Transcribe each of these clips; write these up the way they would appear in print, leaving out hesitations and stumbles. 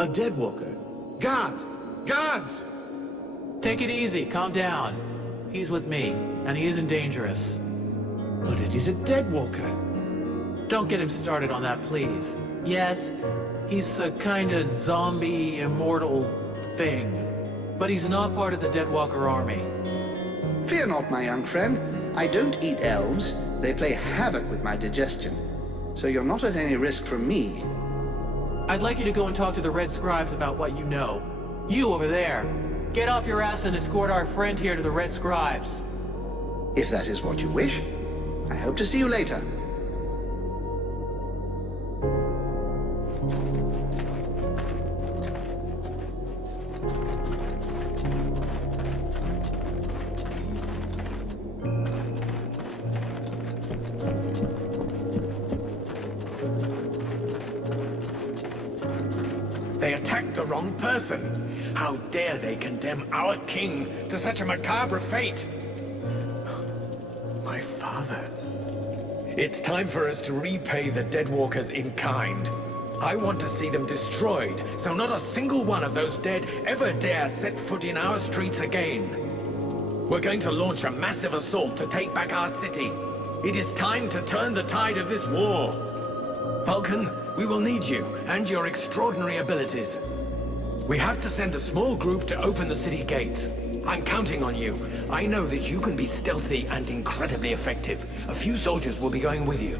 A Deadwalker? Guards! Guards! Take it easy, calm down. He's with me, and he isn't dangerous. But it is a Deadwalker. Don't get him started on that, please. Yes, he's a kind of zombie, immortal thing. But he's not part of the Deadwalker army. Fear not, my young friend. I don't eat elves. They play havoc with my digestion. So you're not at any risk from me. I'd like you to go and talk to the Red Scribes about what you know. You over there. Get off your ass and escort our friend here to the Red Scribes. If that is what you wish, I hope to see you later. They attacked the wrong person. How dare they condemn our king to such a macabre fate? My father. It's time for us to repay the Deadwalkers in kind. I want to see them destroyed, so not a single one of those dead ever dare set foot in our streets again. We're going to launch a massive assault to take back our city. It is time to turn the tide of this war. Vulcan, we will need you and your extraordinary abilities. We have to send a small group to open the city gates. I'm counting on you. I know that you can be stealthy and incredibly effective. A few soldiers will be going with you.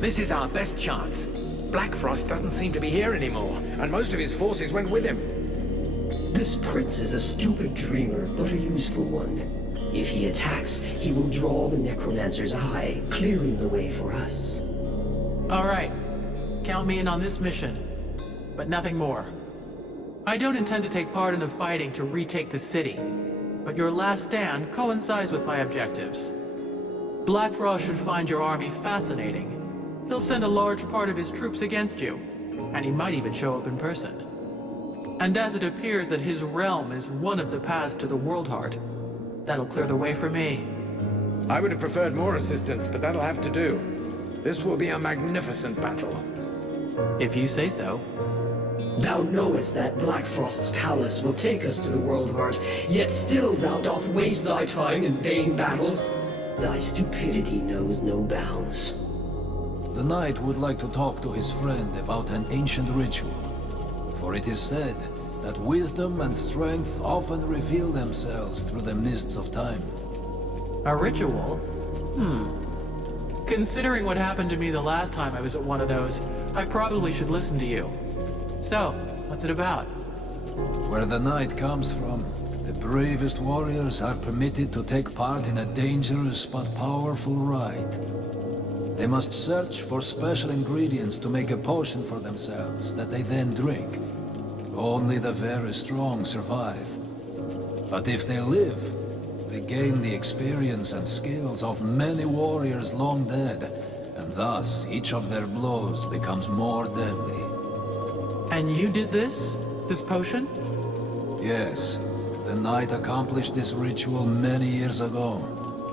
This is our best chance. Black Frost doesn't seem to be here anymore, and most of his forces went with him. This prince is a stupid dreamer, but a useful one. If he attacks, he will draw the necromancer's eye, clearing the way for us. All right. Count me in on this mission, but nothing more. I don't intend to take part in the fighting to retake the city, but your last stand coincides with my objectives. Black Frost should find your army fascinating. He'll send a large part of his troops against you, and he might even show up in person. And as it appears that his realm is one of the paths to the World Heart, that'll clear the way for me. I would have preferred more assistance, but that'll have to do. This will be a magnificent battle. If you say so. Thou knowest that Black Frost's palace will take us to the World Heart, yet still thou doth waste thy time in vain battles. Thy stupidity knows no bounds. The knight would like to talk to his friend about an ancient ritual. For it is said that wisdom and strength often reveal themselves through the mists of time. A ritual? Considering what happened to me the last time I was at one of those, I probably should listen to you. So, what's it about? Where the knight comes from, the bravest warriors are permitted to take part in a dangerous but powerful rite. They must search for special ingredients to make a potion for themselves that they then drink. Only the very strong survive. But if they live, they gain the experience and skills of many warriors long dead, and thus each of their blows becomes more deadly. And you did this? This potion? Yes. The knight accomplished this ritual many years ago,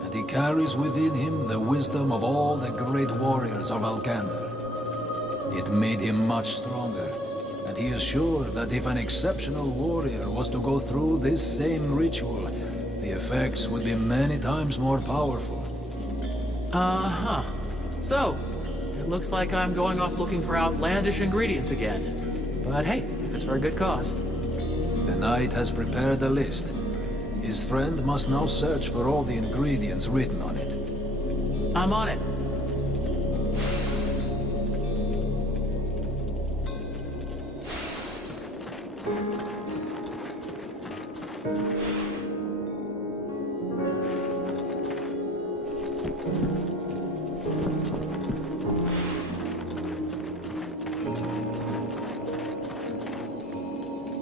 and he carries within him the wisdom of all the great warriors of Alkander. It made him much stronger, and he is sure that if an exceptional warrior was to go through this same ritual, the effects would be many times more powerful. Uh-huh. So, it looks like I'm going off looking for outlandish ingredients again. But hey, if it's for a good cause. The knight has prepared a list. His friend must now search for all the ingredients written on it. I'm on it.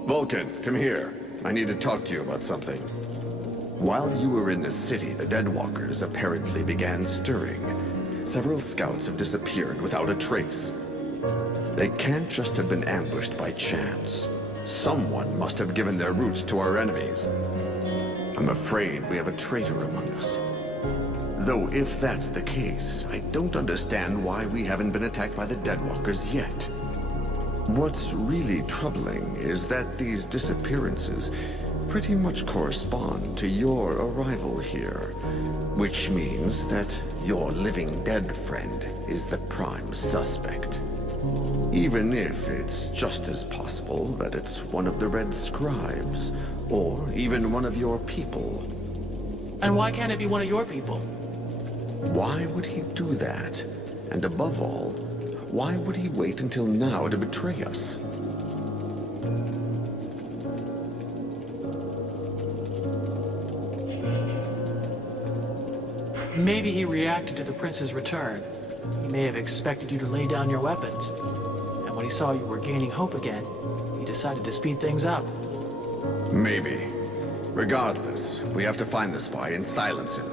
Vulcan, come here. I need to talk to you about something. While you were in the city, the Deadwalkers apparently began stirring. Several scouts have disappeared without a trace. They can't just have been ambushed by chance. Someone must have given their routes to our enemies. I'm afraid we have a traitor among us. Though if that's the case, I don't understand why we haven't been attacked by the Deadwalkers yet. What's really troubling is that these disappearances pretty much correspond to your arrival here, which means that your living dead friend is the prime suspect. Even if it's just as possible that it's one of the Red Scribes, or even one of your people. And why can't it be one of your people? Why would he do that? And above all, why would he wait until now to betray us? Maybe he reacted to the prince's return. He may have expected you to lay down your weapons. And when he saw you were gaining hope again, he decided to speed things up. Maybe. Regardless, we have to find the spy and silence him.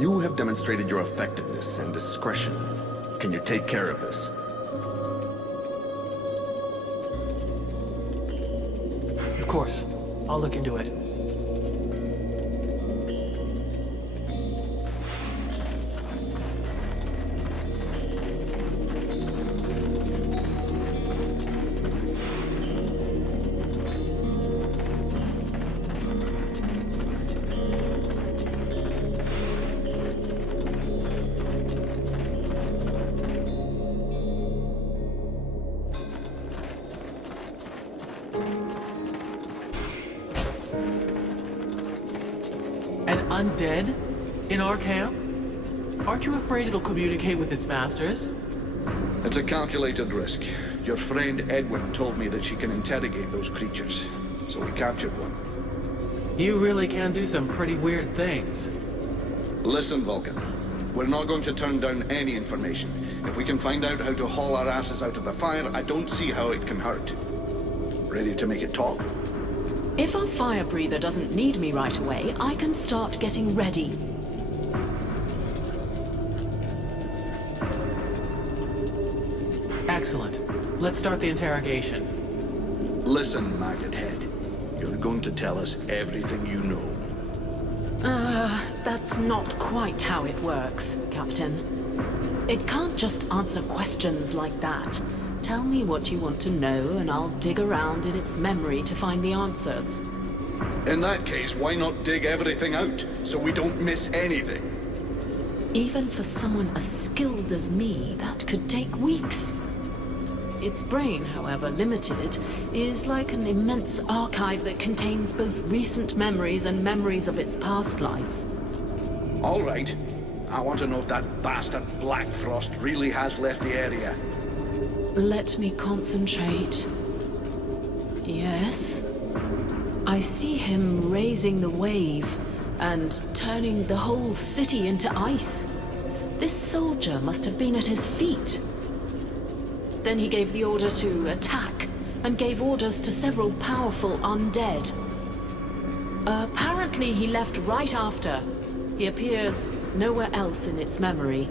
You have demonstrated your effectiveness and discretion. Can you take care of this? Of course. I'll look into it. Undead? In our camp? Aren't you afraid it'll communicate with its masters? It's a calculated risk. Your friend Edwin told me that she can interrogate those creatures, so we captured one. You really can do some pretty weird things. Listen, Vulcan. We're not going to turn down any information. If we can find out how to haul our asses out of the fire, I don't see how it can hurt. Ready to make it talk? If our fire breather doesn't need me right away, I can start getting ready. Excellent. Let's start the interrogation. Listen, Maggot Head. You're going to tell us everything you know. That's not quite how it works, Captain. It can't just answer questions like that. Tell me what you want to know, and I'll dig around in its memory to find the answers. In that case, why not dig everything out, so we don't miss anything? Even for someone as skilled as me, that could take weeks. Its brain, however limited, is like an immense archive that contains both recent memories and memories of its past life. All right. I want to know if that bastard Black Frost really has left the area. Let me concentrate. Yes. I see him raising the wave and turning the whole city into ice. This soldier must have been at his feet. Then he gave the order to attack and gave orders to several powerful undead. Apparently he left right after. He appears nowhere else in its memory.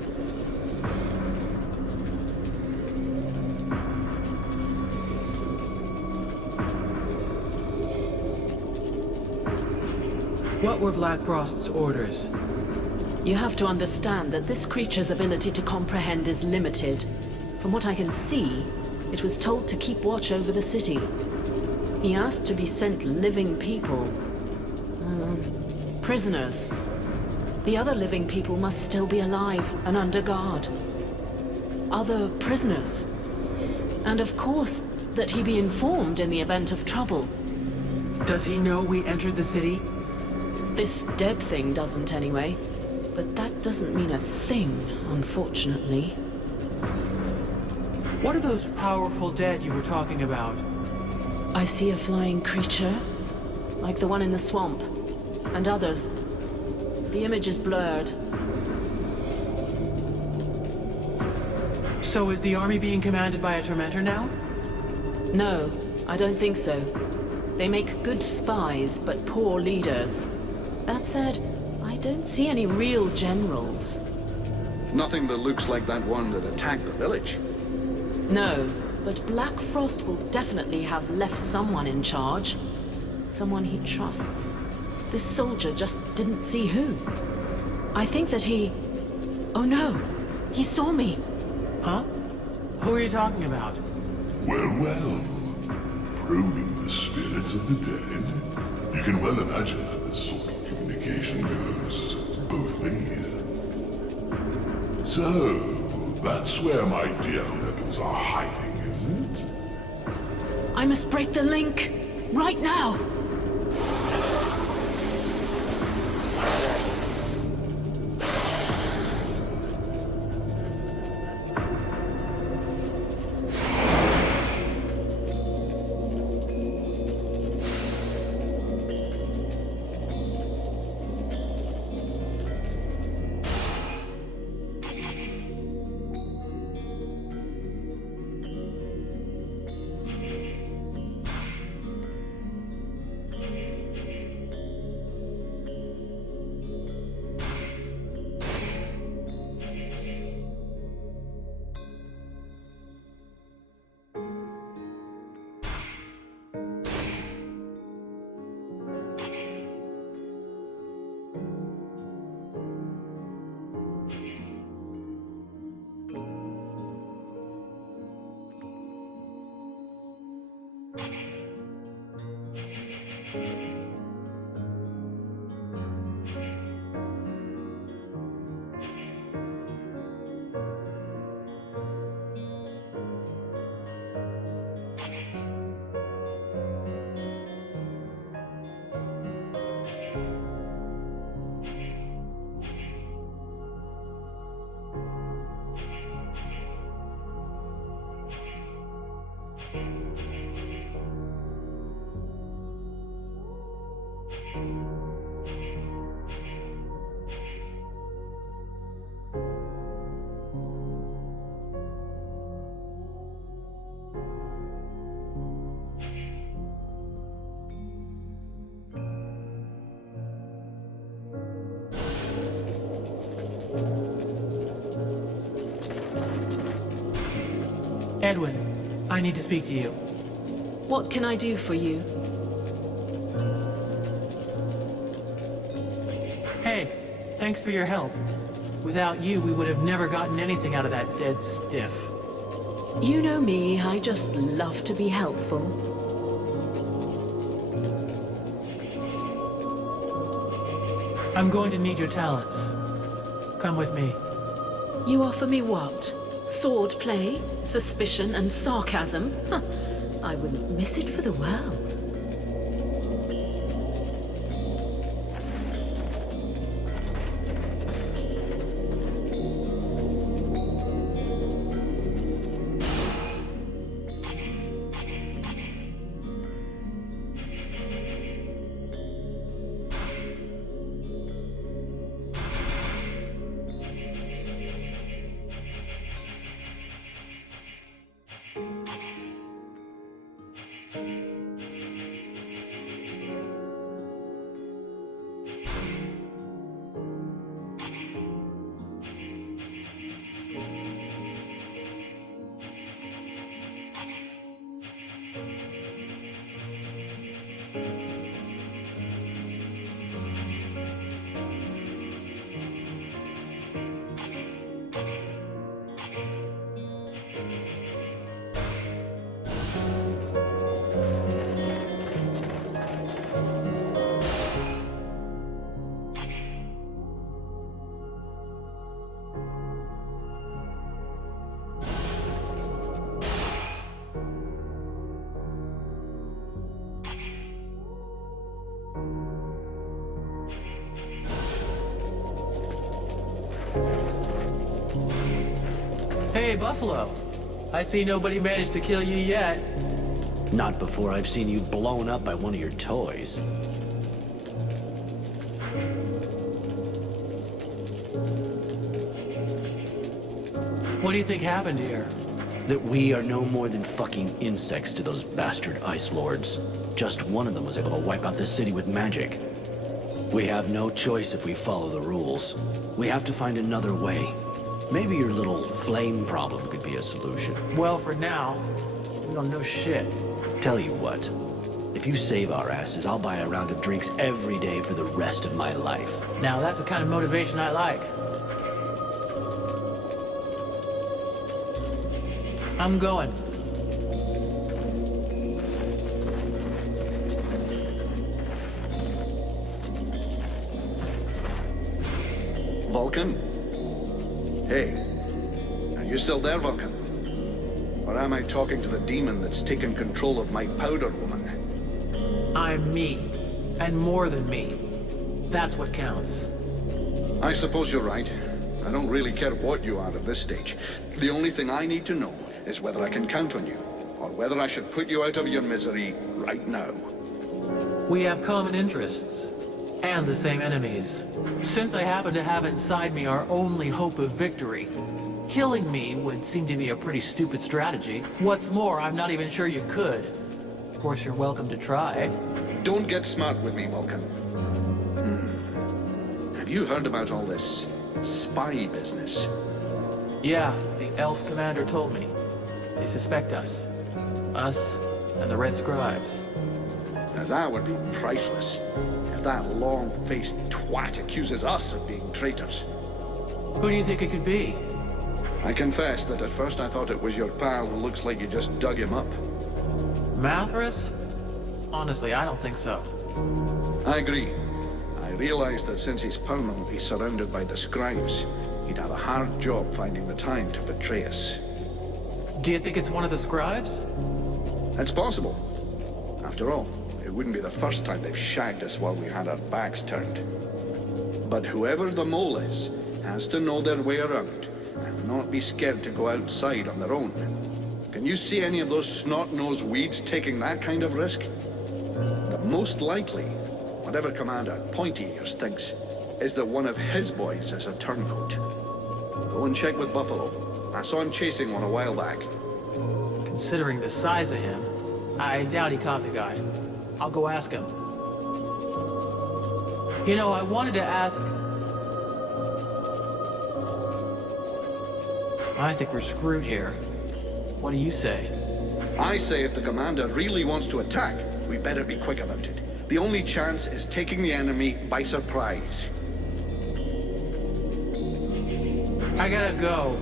What were Black Frost's orders? You have to understand that this creature's ability to comprehend is limited. From what I can see, it was told to keep watch over the city. He asked to be sent living people. Prisoners. The other living people must still be alive and under guard. Other prisoners. And of course, that he be informed in the event of trouble. Does he know we entered the city? This dead thing doesn't anyway. But that doesn't mean a thing, unfortunately. What are those powerful dead you were talking about? I see a flying creature, like the one in the swamp, and others. The image is blurred. So is the army being commanded by a Tormentor now? No, I don't think so. They make good spies, but poor leaders. That said, I don't see any real generals. Nothing that looks like that one that attacked the village. No, but Black Frost will definitely have left someone in charge. Someone he trusts. This soldier just didn't see who. I think that he... Oh no! He saw me! Huh? Who are you talking about? Well, well. Probing the spirits of the dead. You can well imagine that this sort of communication goes both ways. So, that's where my dear rebels are hiding, is it? I must break the link. Right now. Edwin, I need to speak to you. What can I do for you? Hey, thanks for your help. Without you, we would have never gotten anything out of that dead stiff. You know me, I just love to be helpful. I'm going to need your talents. Come with me. You offer me what? Sword play, suspicion, and sarcasm? Huh. I wouldn't miss it for the world. Hey, Buffalo. I see nobody managed to kill you yet. Not before I've seen you blown up by one of your toys. What do you think happened here? That we are no more than fucking insects to those bastard ice lords. Just one of them was able to wipe out this city with magic. We have no choice if we follow the rules. We have to find another way. Maybe your little flame problem could be a solution. Well, for now, we don't know shit. Tell you what, if you save our asses, I'll buy a round of drinks every day for the rest of my life. Now, that's the kind of motivation I like. I'm going. Vulcan? Hey, are you still there, Vulcan? Or am I talking to the demon that's taken control of my powder woman? I'm me, and more than me. That's what counts. I suppose you're right. I don't really care what you are at this stage. The only thing I need to know is whether I can count on you, or whether I should put you out of your misery right now. We have common interests, and the same enemies. Since I happen to have inside me our only hope of victory, killing me would seem to be a pretty stupid strategy. What's more, I'm not even sure you could. Of course, you're welcome to try. Don't get smart with me, Vulcan. Have you heard about all this spy business? Yeah, the elf commander told me. They suspect us. Us and the Red Scribes. Now that would be priceless. If that long-faced twat accuses us of being traitors. Who do you think it could be? I confess that at first I thought it was your pal who looks like you just dug him up. Mathras? Honestly, I don't think so. I agree. I realized that since he's permanently surrounded by the scribes, he'd have a hard job finding the time to betray us. Do you think it's one of the scribes? It's possible. After all, it wouldn't be the first time they've shagged us while we had our backs turned. But whoever the mole is, has to know their way around, and not be scared to go outside on their own. Can you see any of those snot-nosed weeds taking that kind of risk? The most likely, whatever Commander Pointy Ears thinks, is that one of his boys is a turncoat. Go and check with Buffalo. I saw him chasing one a while back. Considering the size of him, I doubt he caught the guy. I'll go ask him. You know, I wanted to ask... I think we're screwed here. What do you say? I say if the commander really wants to attack, we better be quick about it. The only chance is taking the enemy by surprise. I gotta go.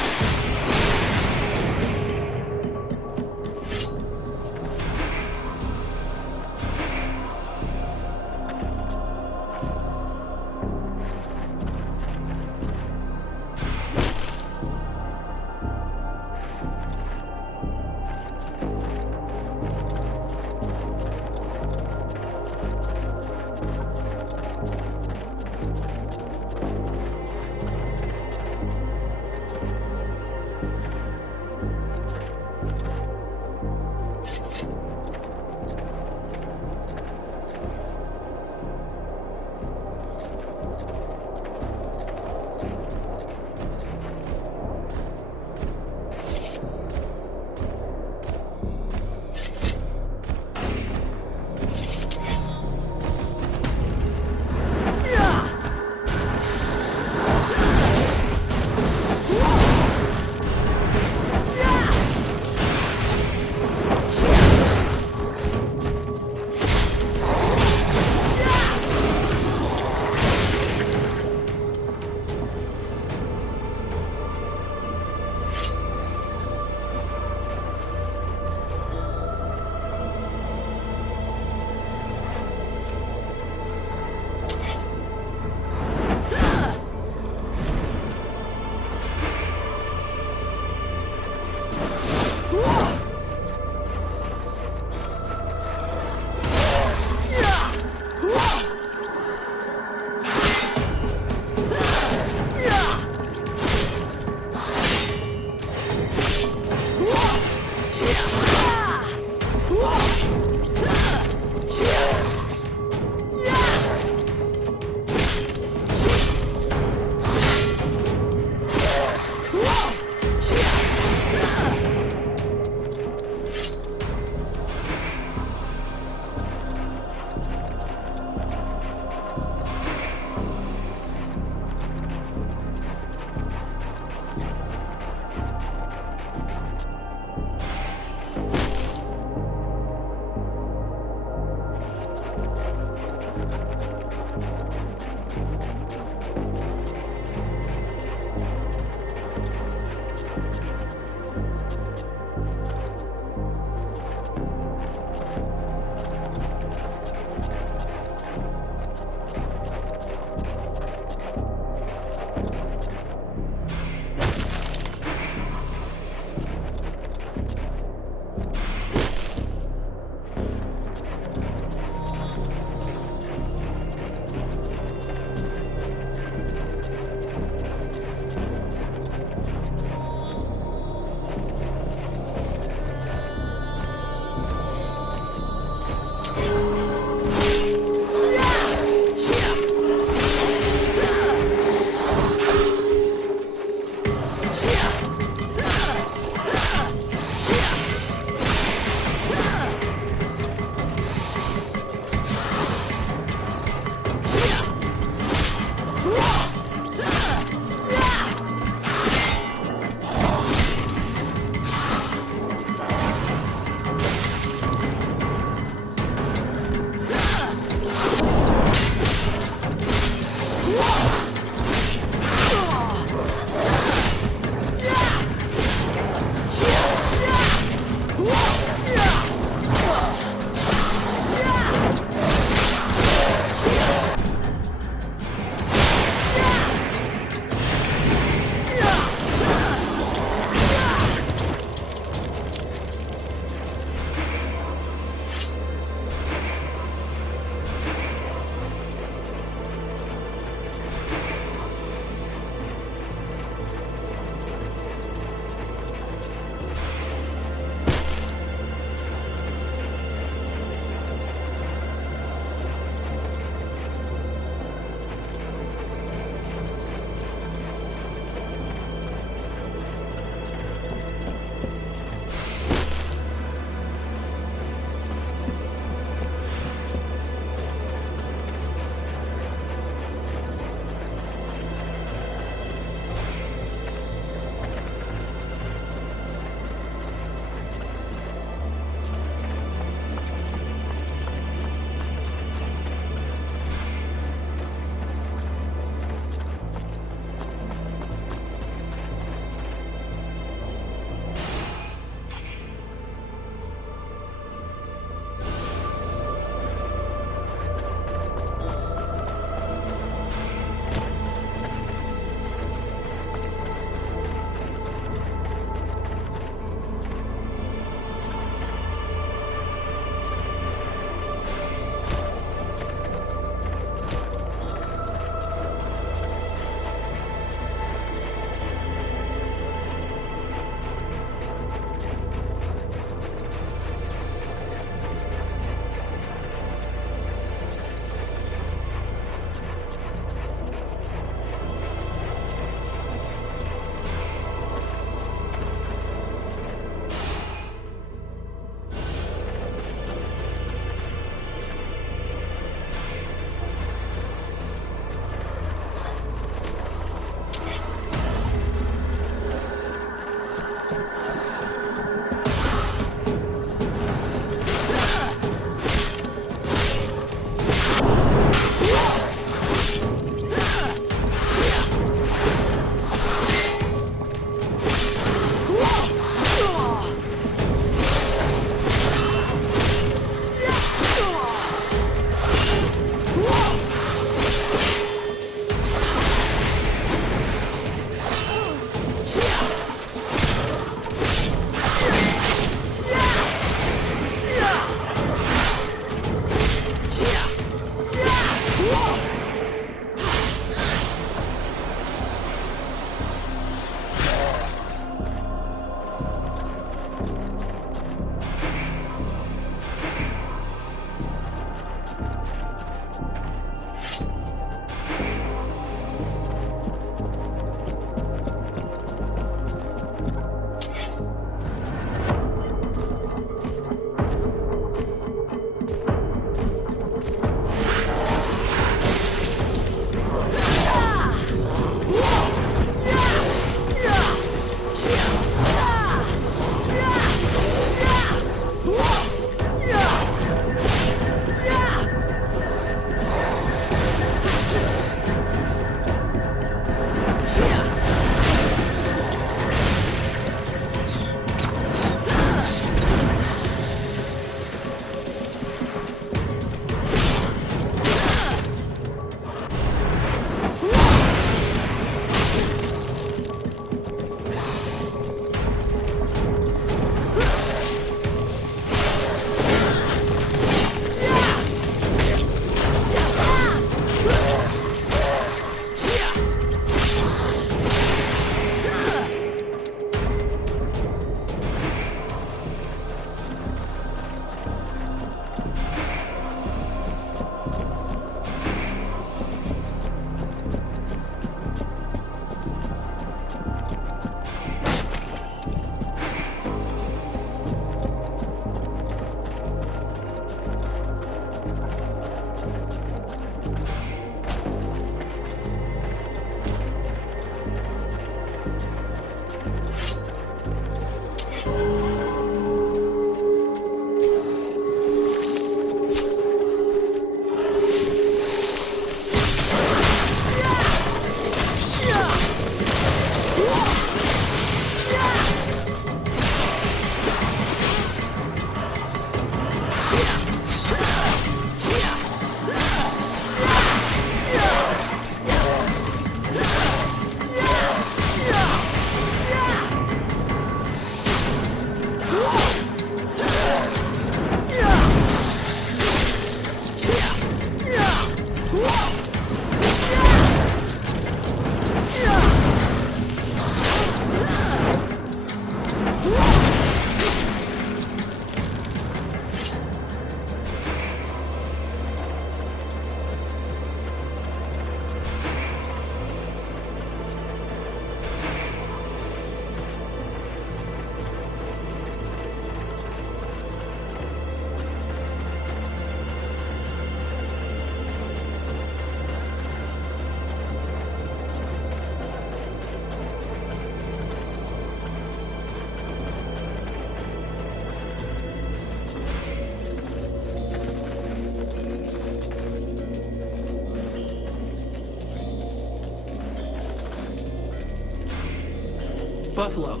Buffalo,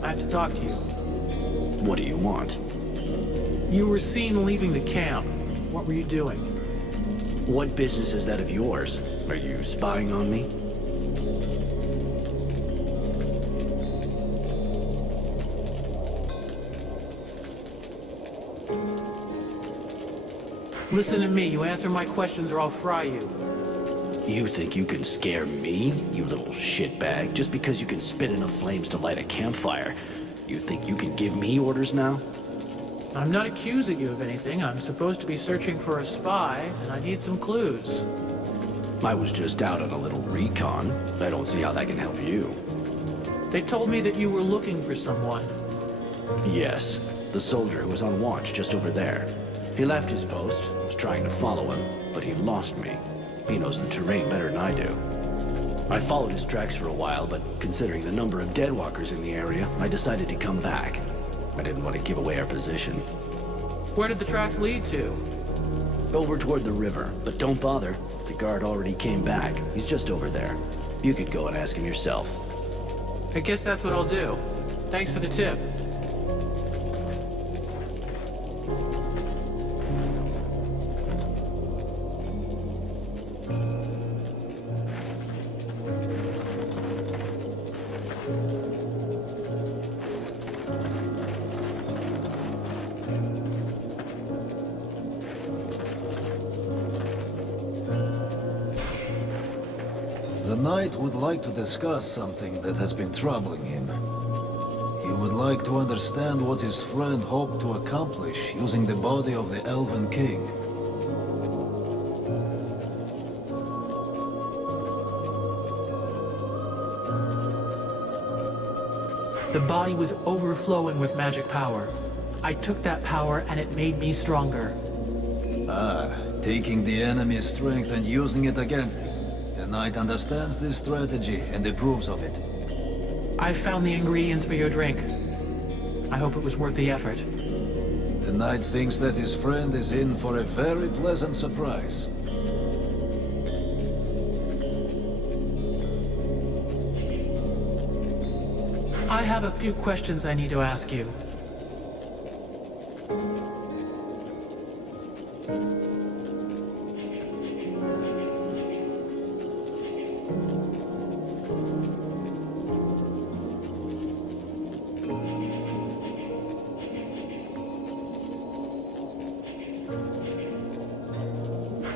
I have to talk to you. What do you want? You were seen leaving the camp. What were you doing? What business is that of yours? Are you spying on me? Listen to me. You answer my questions or I'll fry you. You think you can scare me, you little shitbag, just because you can spit enough flames to light a campfire? You think you can give me orders now? I'm not accusing you of anything. I'm supposed to be searching for a spy, and I need some clues. I was just out on a little recon. I don't see how that can help you. They told me that you were looking for someone. Yes, the soldier who was on watch just over there. He left his post, was trying to follow him, but he lost me. He knows the terrain better than I do. I followed his tracks for a while, but considering the number of deadwalkers in the area, I decided to come back. I didn't want to give away our position. Where did the tracks lead to? Over toward the river, but don't bother. The guard already came back. He's just over there. You could go and ask him yourself. I guess that's what I'll do. Thanks for the tip. The knight would like to discuss something that has been troubling him. He would like to understand what his friend hoped to accomplish using the body of the Elven King. The body was overflowing with magic power. I took that power and it made me stronger. Ah, taking the enemy's strength and using it against him. The knight understands this strategy and approves of it. I found the ingredients for your drink. I hope it was worth the effort. The knight thinks that his friend is in for a very pleasant surprise. I have a few questions I need to ask you.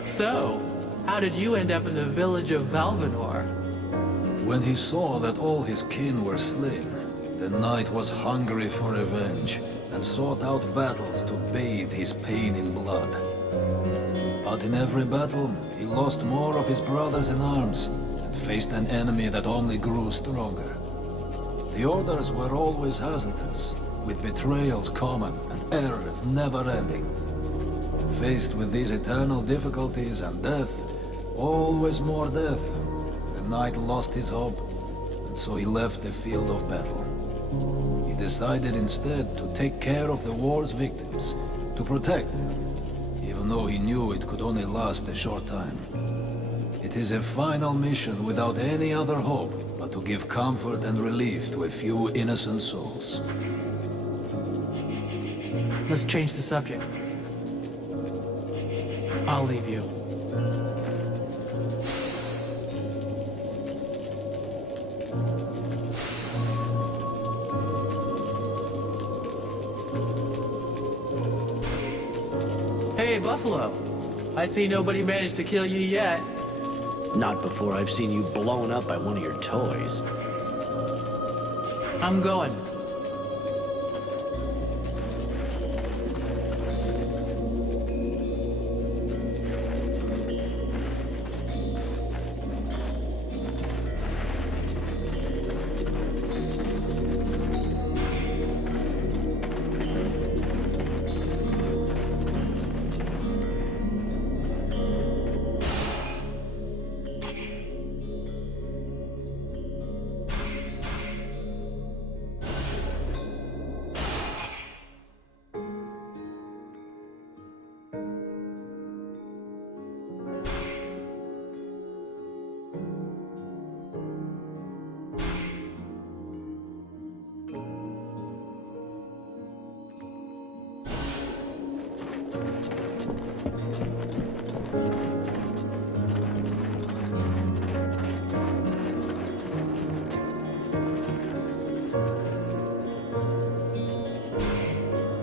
So, how did you end up in the village of Valvanor? When he saw that all his kin were slain, the knight was hungry for revenge and sought out battles to bathe his pain in blood. But in every battle, he lost more of his brothers in arms and faced an enemy that only grew stronger. The orders were always hazardous, with betrayals common and errors never-ending. Faced with these eternal difficulties and death, always more death, the knight lost his hope, and so he left the field of battle. He decided instead to take care of the war's victims, to protect them, even though he knew it could only last a short time. It is a final mission without any other hope but to give comfort and relief to a few innocent souls. Let's change the subject. I'll leave you. Hey, Buffalo. I see nobody managed to kill you yet. Not before I've seen you blown up by one of your toys. I'm going.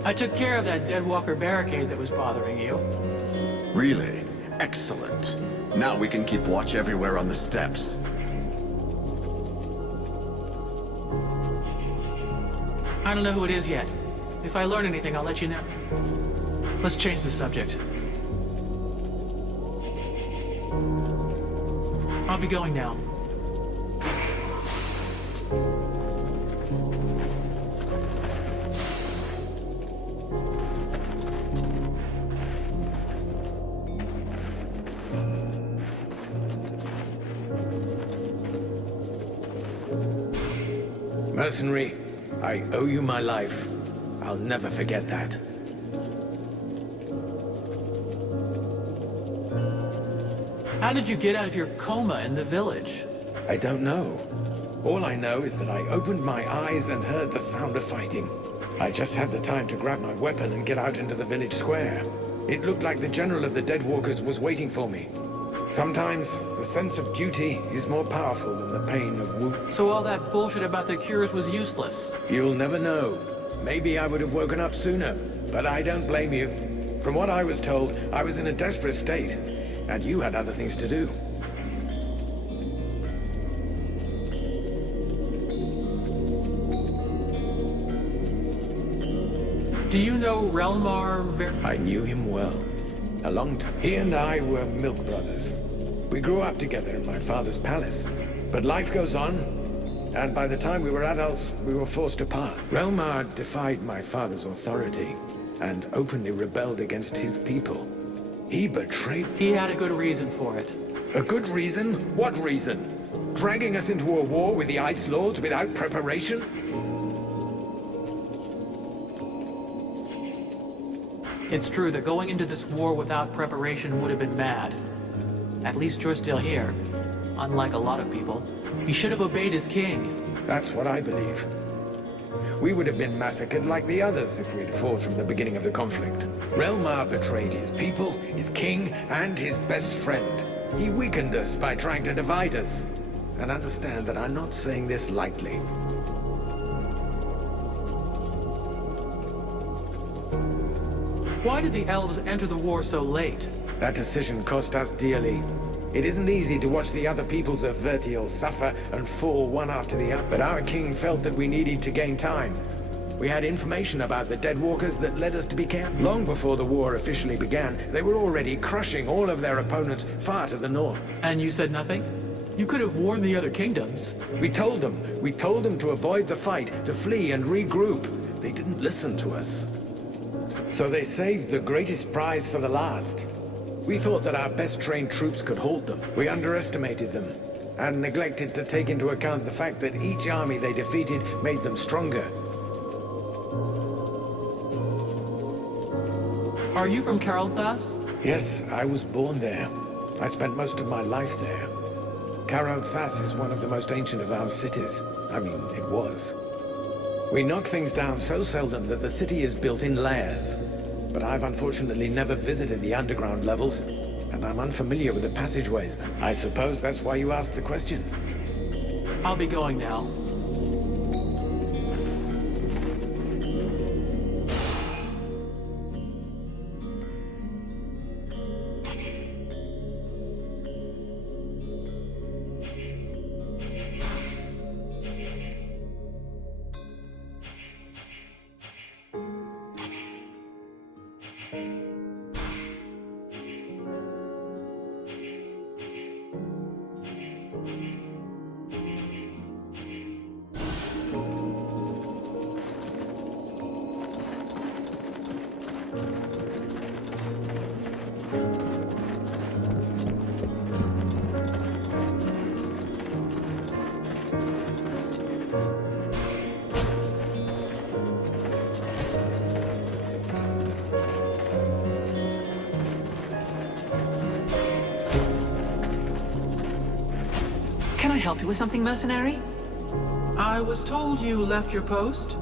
I took care of that Deadwalker barricade that was bothering you. Really? Excellent. Now we can keep watch everywhere on the steps. I don't know who it is yet. If I learn anything, I'll let you know. Let's change the subject. I'll be going now. Mercenary, I owe you my life. I'll never forget that. How did you get out of your coma in the village? I don't know. All I know is that I opened my eyes and heard the sound of fighting. I just had the time to grab my weapon and get out into the village square. It looked like the general of the Deadwalkers was waiting for me. Sometimes, the sense of duty is more powerful than the pain of wound. So all that bullshit about the cures was useless? You'll never know. Maybe I would have woken up sooner, but I don't blame you. From what I was told, I was in a desperate state, and you had other things to do. Do you know Relmar I knew him well. A long time. He and I were milk brothers. We grew up together in my father's palace. But life goes on, and by the time we were adults, we were forced apart. Relmar defied my father's authority, and openly rebelled against his people. He betrayed... He had a good reason for it. A good reason? What reason? Dragging us into a war with the Ice Lords without preparation? It's true that going into this war without preparation would have been mad. At least you're still here. Unlike a lot of people. He should have obeyed his king. That's what I believe. We would have been massacred like the others if we'd fought from the beginning of the conflict. Relmar betrayed his people, his king, and his best friend. He weakened us by trying to divide us. And understand that I'm not saying this lightly. Why did the elves enter the war so late? That decision cost us dearly. It isn't easy to watch the other peoples of Vertiel suffer and fall one after the other, but our king felt that we needed to gain time. We had information about the Deadwalkers that led us to be careful. Long before the war officially began, they were already crushing all of their opponents far to the north. And you said nothing? You could have warned the other kingdoms. We told them to avoid the fight, to flee and regroup. They didn't listen to us. So they saved the greatest prize for the last. We thought that our best trained troops could hold them. We underestimated them, and neglected to take into account the fact that each army they defeated made them stronger. Are you from Carolthas? Yes, I was born there. I spent most of my life there. Carolthas is one of the most ancient of our cities. I mean, it was. We knock things down so seldom that the city is built in layers. But I've unfortunately never visited the underground levels, and I'm unfamiliar with the passageways. I suppose that's why you asked the question. I'll be going now. Can I help you with something, mercenary? I was told you left your post?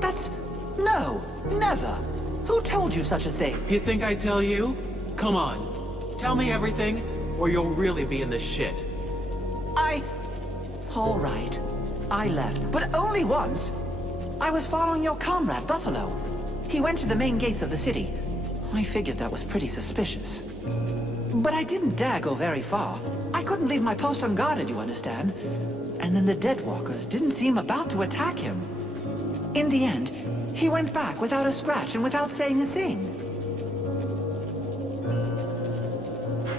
That's... no, never. Who told you such a thing? You think I'd tell you? Come on. Tell me everything, or you'll really be in the shit. All right. I left, but only once. I was following your comrade, Buffalo. He went to the main gates of the city. I figured that was pretty suspicious. But I didn't dare go very far. I couldn't leave my post unguarded, you understand? And then the Deadwalkers didn't seem about to attack him. In the end, he went back without a scratch and without saying a thing.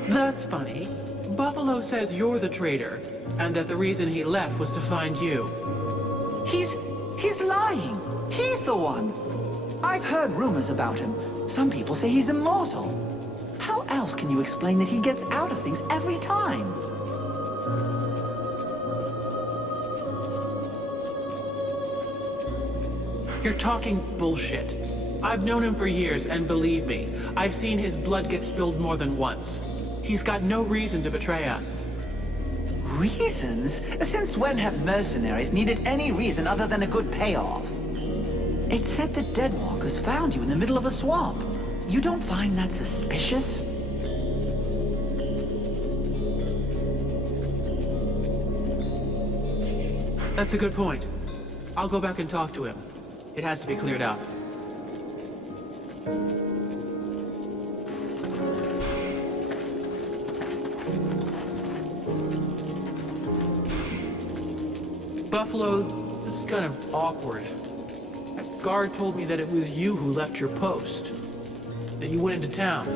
That's funny. Buffalo says you're the traitor, and that the reason he left was to find you. He's lying. He's the one. I've heard rumors about him. Some people say he's immortal. How else can you explain that he gets out of things every time? You're talking bullshit. I've known him for years, and believe me, I've seen his blood get spilled more than once. He's got no reason to betray us. Reasons? Since when have mercenaries needed any reason other than a good payoff? It said the Deadwalkers found you in the middle of a swamp. You don't find that suspicious? That's a good point. I'll go back and talk to him. It has to be cleared up. Buffalo, this is kind of awkward. That guard told me that it was you who left your post. That you went into town.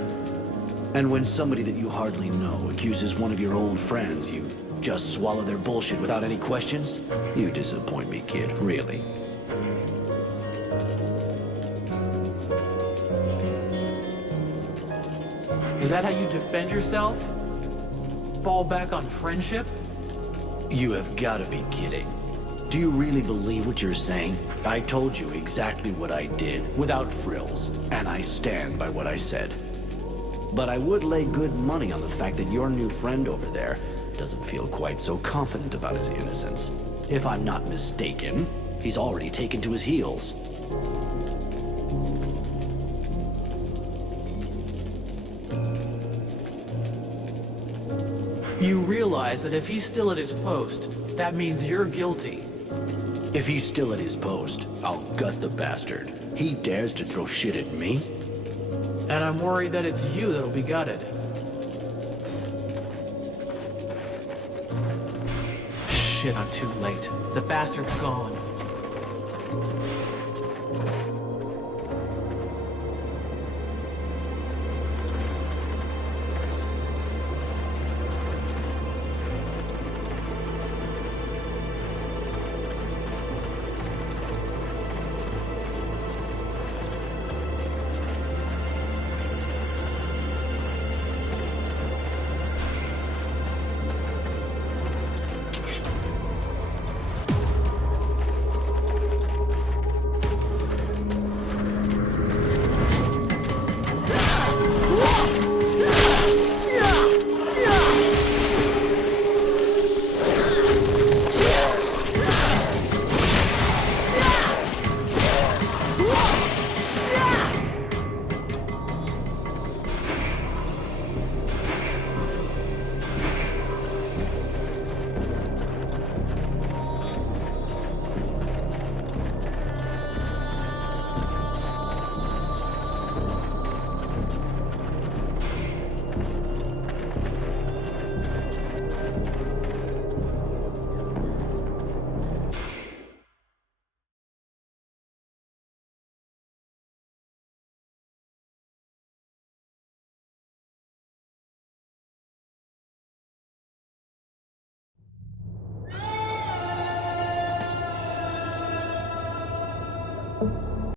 And when somebody that you hardly know accuses one of your old friends, you just swallow their bullshit without any questions? You disappoint me, kid, really. Is that how you defend yourself? Fall back on friendship? You have got to be kidding. Do you really believe what you're saying? I told you exactly what I did, without frills, and I stand by what I said. But I would lay good money on the fact that your new friend over there doesn't feel quite so confident about his innocence. If I'm not mistaken, he's already taken to his heels. You realize that if he's still at his post, that means you're guilty. If he's still at his post, I'll gut the bastard. He dares to throw shit at me? And I'm worried that it's you that'll be gutted. Shit, I'm too late. The bastard's gone.